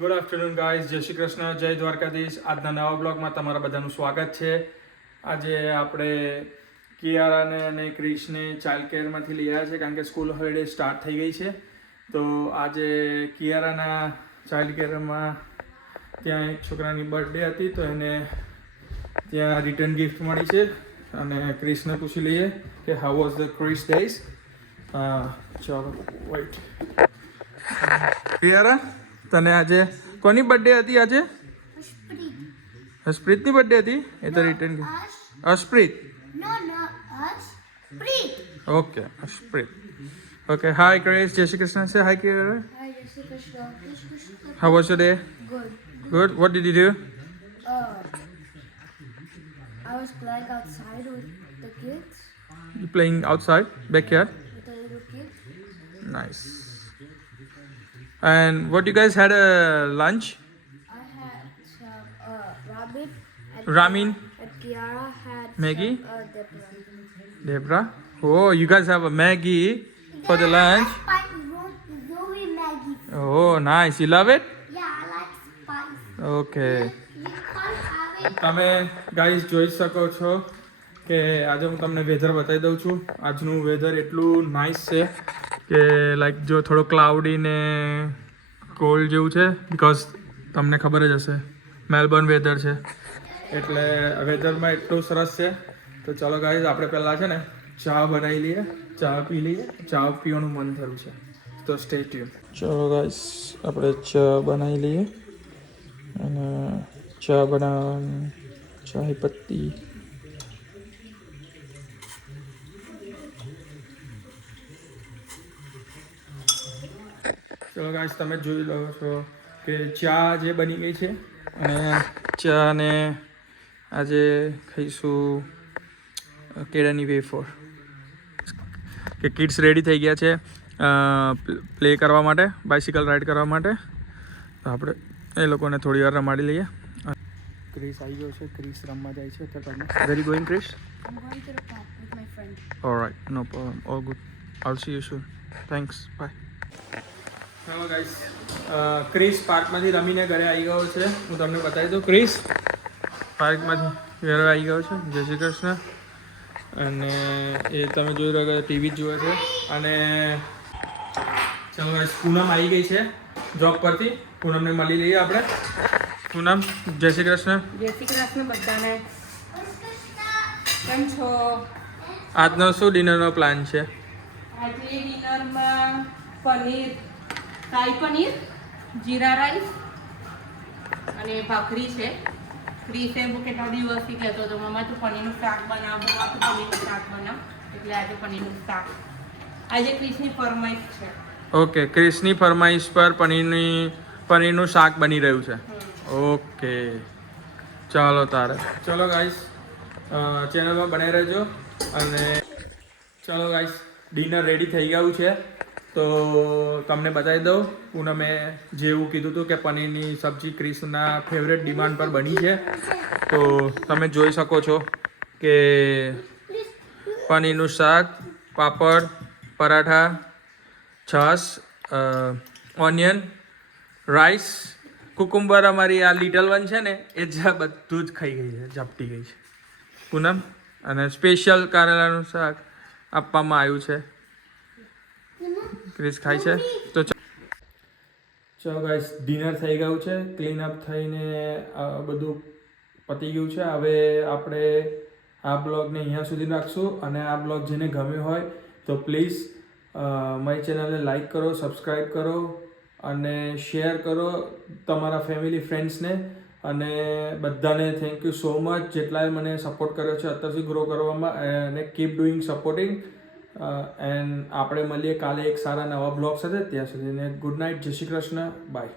Good afternoon guys, જય શ્રી કૃષ્ણ, જય દ્વારકાધીશ. આજના નવા બ્લોગમાં તમારા બધાનું સ્વાગત છે. આજે આપણે કિયારાને અને ક્રિશને ચાઇલ્ડ કેરમાંથી લઈ આવ્યા છે કારણ કે સ્કૂલ હોલિડે સ્ટાર્ટ થઈ ગઈ છે. તો આજે કિયારાના ચાઇલ્ડ કેરમાં ત્યાં એક છોકરાની બર્થડે હતી તો એને ત્યાં રિટર્ન ગિફ્ટ મળી છે અને ક્રિશને પૂછી લઈએ કે how was the Krish days. ચલો વેઇટ. કિયારા, તને આજે કોની બર્થડે હતી? આજે હર્ષપ્રીતની બર્થડે હતી. એ તો રિટર્ન હર્ષપ્રીત. ઓકે, હર્ષપ્રીત. ઓકે, હાય ક્રિશ, જય શ્રી કૃષ્ણ. સે હાય Kiara. Hi, Jai Shri Krishna. Jai Shri Krishna. How was your day? Good. Good. What did you do? I was playing outside with the kids, You playing outside, backyard? with the little kids. Nice. And what you guys had a lunch? I had some rabbit. And Ramen? And Kiara had Maggie? some Debra. Debra? Oh, you guys have a Maggie for the lunch? Zoe Maggie. Oh, nice. You love it? Yeah, I like spice. Okay. You can't have it. તમે guys જોઈ શકો છો કે આજે હું તમને weather બતાવી દઉં છું. આજનું વેધર એટલું નાઇસ છે કે લાઈક જો થોડો ક્લાઉડી ને કોલ્ડ જેવું છે બિકોઝ તમને ખબર જ હશે મેલબર્ન વેધર છે એટલે વેધરમાં એટલું સરસ છે. તો ચાલો ગાઈઝ આપણે પહેલાં છે ને ચા બનાવી લઈએ, ચા પી લઈએ. ચા પીવાનું મન થયું છે તો સ્ટે ટ્યુન. ચાલો ગાઈઝ આપણે ચા બનાવી લઈએ અને ચા બનાવવાની ચાય પત્તી. ચલો ગાઈસ, તમે જોઈ લો છો કે ચા જે બની ગઈ છે અને ચાને આજે ખાઈશું કેળાની વેફર. કે કિડ્સ રેડી થઈ ગયા છે પ્લે કરવા માટે, બાઇસિકલ રાઇડ કરવા માટે. તો આપણે એ લોકોને થોડી વાર રમાડી લઈએ. ક્રિશ આવી ગયો છે, ક્રિશ રમવા જાય છે અત્યારે. Where going Krish? I'm going to the park with my friend. Alright, no problem, all good. I'll see you soon. Thanks, bye. Hello guys, Krish પાર્કમાંથી રમીને ઘરે આવી ગયો છે. હું તમને બતાવી દઉં. ક્રિશ પાર્કમાંથી ઘરે આવી ગયો છે. જય શ્રી કૃષ્ણ. અને એ તમે જોઈ રહ્યા ટીવી જ જુએ છે. અને ચાલો ગાઈસ, પૂનમ આવી ગઈ છે જોબ પરથી. પૂનમને મળી લઈએ આપણે. પૂનમ, જય શ્રી કૃષ્ણ. જય શ્રી કૃષ્ણ બધાને. કેમ છો? આજનો શું ડિનરનો પ્લાન છે? આજે ડિનરમાં પનીર, શાહી પનીર, જીરા રાઈસ અને ભાખરી છે. ક્રિશે કેટલા દિવસથી કહેતો હતો મમ્મા તું પનીરનું શાક બનાવ, તું પનીરનું શાક બનાવ, એટલે આજે પનીરનું શાક. આજે ક્રિશની ફરમાઈશ છે. ઓકે, ક્રિશની ફરમાઈશ પર પનીરનું શાક બની રહ્યું છે. ઓકે, ચાલો તારે. ચલો ગાઈસ, ચેનલમાં બનાવી રહેજો. અને ચાલો ગાઈસ, ડિનર રેડી થઈ ગયું છે તો તમને બતાવી દઉં. પૂનમે જેવું કીધું હતું કે પનીરની સબ્જી ક્રિશના ફેવરેટ ડિમાન્ડ પર બની છે. તો તમે જોઈ શકો છો કે પનીરનું શાક, પાપડ, પરાઠા, છાશ, ઓનિયન, રાઈસ, કુકુંબર. અમારી આ લિટલ વન છે ને એ જ બધું જ ખાઈ ગઈ છે, ઝપટી ગઈ છે પૂનમ. અને સ્પેશિયલ કારેલાનું શાક આપવામાં આવ્યું છે. ક્રિશ ખાય છે. તો ચાલો ગાઈસ, ડિનર થઈ ગયું છે, ક્લીન અપ થઈને બધું પતી ગયું છે. હવે આપણે આ બ્લોગને અહીંયા સુધી રાખશું. અને આ બ્લોગ જેને ગમ્યો હોય તો પ્લીઝ મારી ચેનલને લાઈક કરો, સબસ્ક્રાઈબ કરો અને શેર કરો તમારા ફેમિલી ફ્રેન્ડ્સને. અને બધાને થેન્ક યુ સો મચ જેટલાએ મને સપોર્ટ કર્યો છે અત્યાર સુધી ગ્રો કરવામાં. અને કીપ ડુઈંગ સપોર્ટિંગ. એન્ડ આપણે મળીએ કાલે એક સારા નવા બ્લોગ સાથે. ત્યાં સુધીને ગુડ નાઇટ, જય શ્રી કૃષ્ણ, બાય.